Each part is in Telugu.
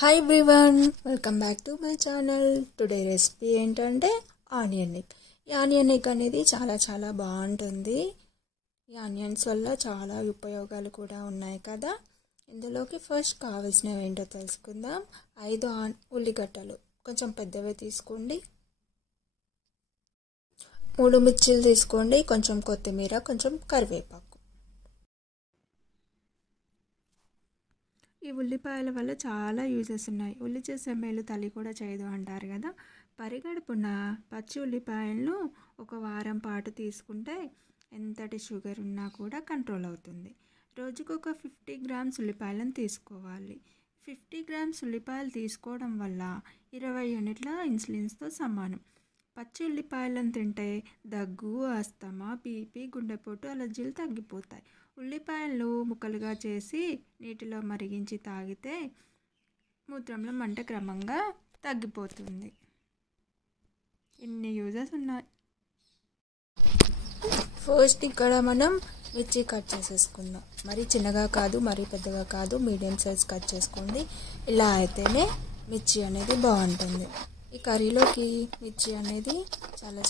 Hi everyone, welcome back to my channel. Today recipe ఏంటంటే ఆనియన్ ఎగ్. ఈ ఆనియన్ ఎగ్ అనేది చాలా బాగుంటుంది. ఈ ఆనియన్స్ వల్ల చాలా ఉపయోగాలు కూడా ఉన్నాయి కదా. ఇందులోకి ఫస్ట్ కావాల్సినవి ఏంటో తెలుసుకుందాం. 5 ఉల్లిగడ్డలు కొంచెం పెద్దవి తీసుకోండి. 3 మిర్చీలు తీసుకోండి. కొంచెం కొత్తిమీర, కొంచెం కరివేపాకు. ఈ ఉల్లిపాయల వల్ల చాలా యూజెస్ ఉన్నాయి. ఉల్లి చేసే మేలు తల్లి కూడా చేయదు అంటారు కదా. పరిగడుపున పచ్చి ఉల్లిపాయలను ఒక వారం పాటు తీసుకుంటే ఎంతటి షుగర్ ఉన్నా కూడా కంట్రోల్ అవుతుంది. రోజుకు ఒక 50 గ్రామ్స్ ఉల్లిపాయలను తీసుకోవాలి. 50 గ్రామ్స్ ఉల్లిపాయలు తీసుకోవడం వల్ల 20 యూనిట్ల ఇన్సులిన్స్తో సమానం. పచ్చి ఉల్లిపాయలను తింటే దగ్గు, ఆస్తమా, బీపీ, గుండెపోటు, అలర్జీలు తగ్గిపోతాయి. ఉల్లిపాయలు ముక్కలుగా చేసి నీటిలో మరిగించి తాగితే మూత్రంలో మంట క్రమంగా తగ్గిపోతుంది. ఇన్ని యూజెస్ ఉన్నాయి. ఫస్ట్ ఇక్కడ మనం మిర్చి కట్ చేసేసుకుందాం. మరీ చిన్నగా కాదు, మరీ పెద్దగా కాదు, మీడియం సైజ్ కట్ చేసుకోండి. ఇలా అయితేనే మిర్చి అనేది బాగుంటుంది. ఈ కర్రీలోకి మిర్చి అనేది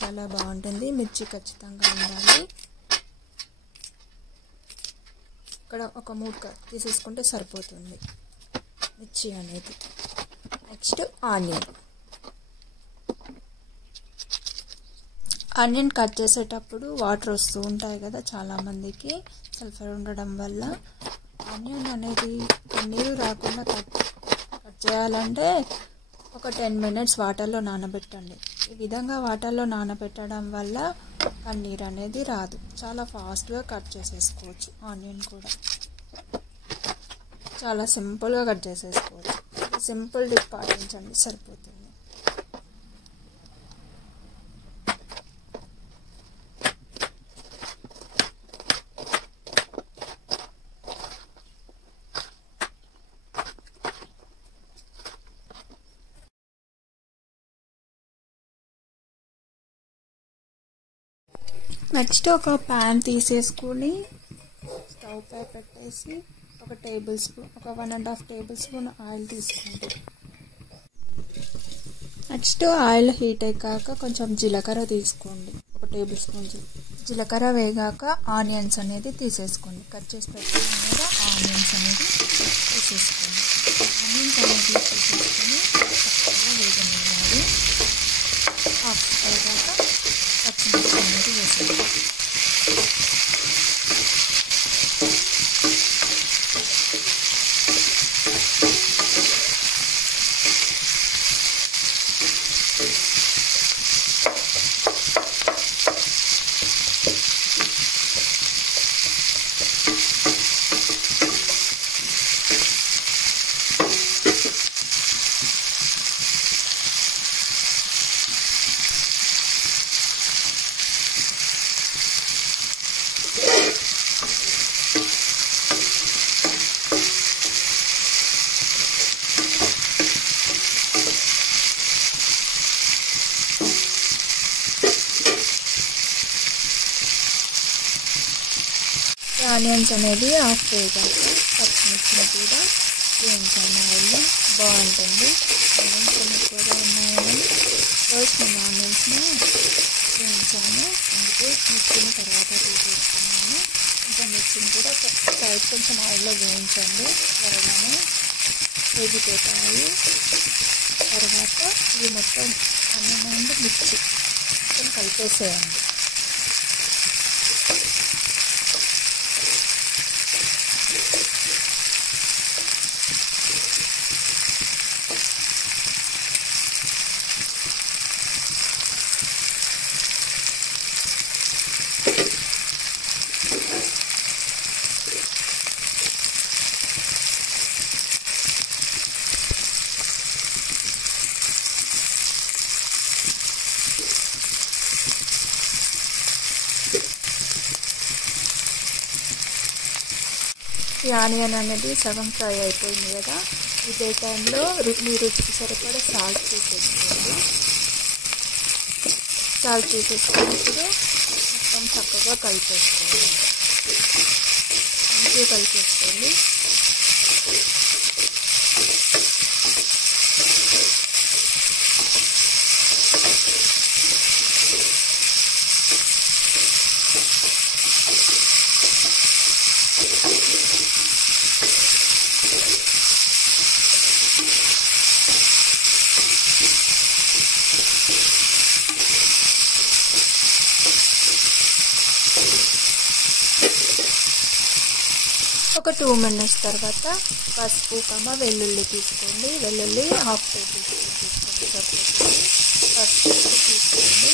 చాలా బాగుంటుంది. మిర్చి ఖచ్చితంగా ఉండాలి. ఇక్కడ ఒక 3 తీసేసుకుంటే సరిపోతుంది మిర్చి అనేది. నెక్స్ట్ ఆనియన్ కట్ చేసేటప్పుడు వాటర్ వస్తూ ఉంటాయి కదా చాలామందికి. సల్ఫర్ ఉండడం వల్ల ఆనియన్ అనేది నీరు రాకుండా కట్ చేయాలంటే ఒక 10 మినిట్స్ వాటర్లో నానబెట్టండి. ఈ విధంగా వాటర్లో నానబెట్టడం వల్ల పన్నీర్ అనేది రాదు. చాలా ఫాస్ట్గా కట్ చేసేసుకోవచ్చు. ఆనియన్ కూడా చాలా సింపుల్గా కట్ చేసేసుకోవచ్చు. సింపుల్ టిప్ పాటించండి, సరిపోతుంది. నెక్స్ట్ ఒక ప్యాన్ తీసేసుకుని స్టవ్ పై పెట్టేసి ఒక 1.5 టేబుల్ స్పూన్ ఆయిల్ తీసుకోండి. నెక్స్ట్ ఆయిల్ హీట్ అయ్యాక కొంచెం జీలకర్ర తీసుకోండి. 1 టేబుల్ స్పూన్ జీలకర్ర వేగాక ఆనియన్స్ అనేది తీసేసుకోండి. కట్ చేసి పెట్టుకున్న మీద ఆనియన్స్ అనేది తీసేసుకోండి. ఆనియన్స్ అనేది తీసేసుకొని చక్కగా వేగనివ్వాలి. వేగాక పచ్చిమిర్చి అనేది వేసేయాలి. ఆనియన్స్ అనేది హాఫ్ వేగాక పచ్చిమిర్చిని కూడా వేయించాను. ఆయిల్లో బాగుంటుంది. ఆనియన్స్ ఎక్కువగా ఉన్నాయని ఫస్ట్ నేను ఆనియన్స్ని వేయించాను. అందుకే మిర్చిని తర్వాత తీసేసుకున్నాను. ఇంకా మిర్చిని కూడా సైడ్ కొంచెం ఆయిల్లో వేయించండి. త్వరగానే వేగిపోతాయి. తర్వాత ఇవి మొత్తం ఆనియన్ మిర్చి మొత్తం కలిపేసేయండి. ఈ ఆనియన్ అనేది సగం ఫ్రై అయిపోయింది కదా. ఇదే టైంలో మీ రుచికి సరిపడా సాల్ట్ తీసేసుకోండి. సాల్ట్ తీసేసుకున్నప్పుడు మొత్తం చక్కగా కలిపేసుకోండి. మంచిగా కలిపేసుకోండి. ఒక 2 మినిట్స్ తర్వాత పసుపు వెల్లుల్లి తీసుకోండి. వెల్లుల్లి హాఫ్ టేబుల్ స్పూన్ తీసుకోండి సరిపోతుంది. పసుపు తీసుకోండి.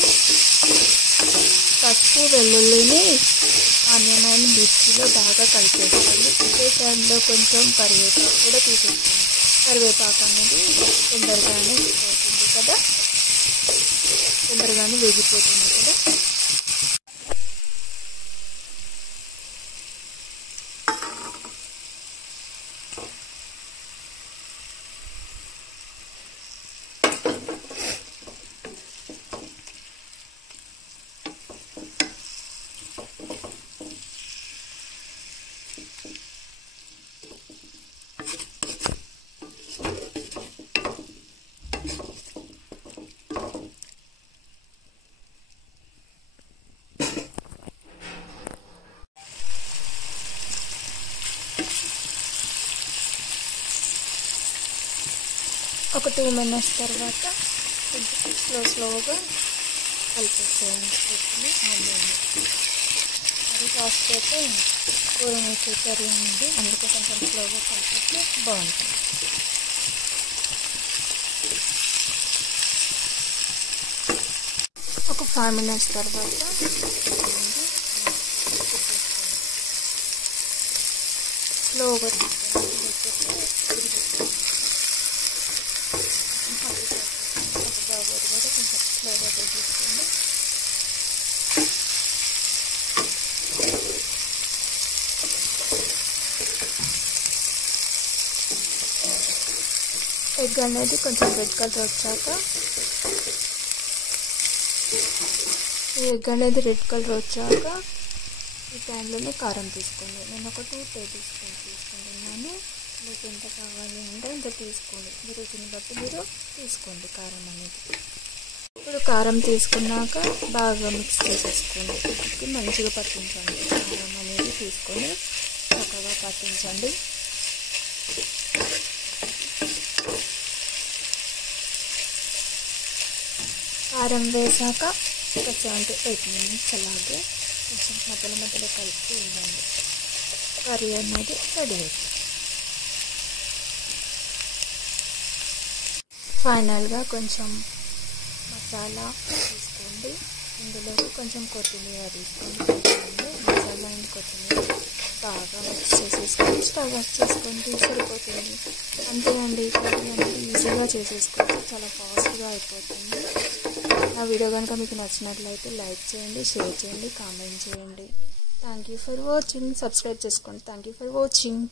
పసుపు వెల్లుల్లిని ఆనియన్ అండ్ మిర్చిలో బాగా కలిపేసుకోండి. ఇదే టైంలో కొంచెం కరివేపాకు కూడా తీసేసుకోండి. కరివేపాకు అనేది తొందరగానే అవుతుంది కదా, తొందరగానే వేగిపోతుంది కదా. ఒక 2 మినిట్స్ తర్వాత కొంచెం స్లోగా కలిపేసేయండి ఆనియన్. అది ఫాస్ట్ అయితే గోరుముద్ద కర్రీ ఉంది, అందుకే కొంచెం స్లోగా కలిపేస్తే బాగుంటుంది. ఒక 5 మినిట్స్ తర్వాత స్లోగా కొంచెం స్లోగా తీసుకోండి. ఎగ్ అనేది కొంచెం రెడ్ కలర్ వచ్చాక ఈ టైంలోనే కారం తీసుకోండి. నేను ఒక 2 టేబుల్ స్పూన్స్ తీసుకుంటున్నాను. మీకు ఎంత కావాలి అంటే అంత తీసుకోండి. మీ రుచిని బట్టి మీరు తీసుకోండి కారం అనేది. ఇప్పుడు కారం తీసుకున్నాక బాగా మిక్స్ చేసేసుకోండి. ఉప్పుకి మంచిగా పట్టించండి. కారం అనేది తీసుకొని చక్కగా పట్టించండి. కారం వేసాక ఒక 7 to 8 మినిట్స్ అలాగే కొంచెం మధ్యలో కలిపి ఇవ్వండి. కర్రీ అనేది రెడీ అవుతుంది. ఫైనల్గా కొంచెం మసాలా తీసుకోండి. ఇందులోకి కొంచెం కొత్తిమీర తీసుకోండి. మసాలా అండ్ కొత్తిమీర బాగా మిక్స్ చేసేసుకొని స్టవ్ ఆఫ్ చేసుకోండి, సరిపోతుంది. అంతే అండి, కర్రీ అనేది ఈజీగా చేసేసుకోవచ్చు, చాలా ఫాస్ట్గా అయిపోతుంది. నా వీడియో కనుక మీకు నచ్చినట్లయితే లైక్ చేయండి, షేర్ చేయండి, కామెంట్ చేయండి. Thank you for watching. Subscribe చేసుకోండి. Thank you for watching.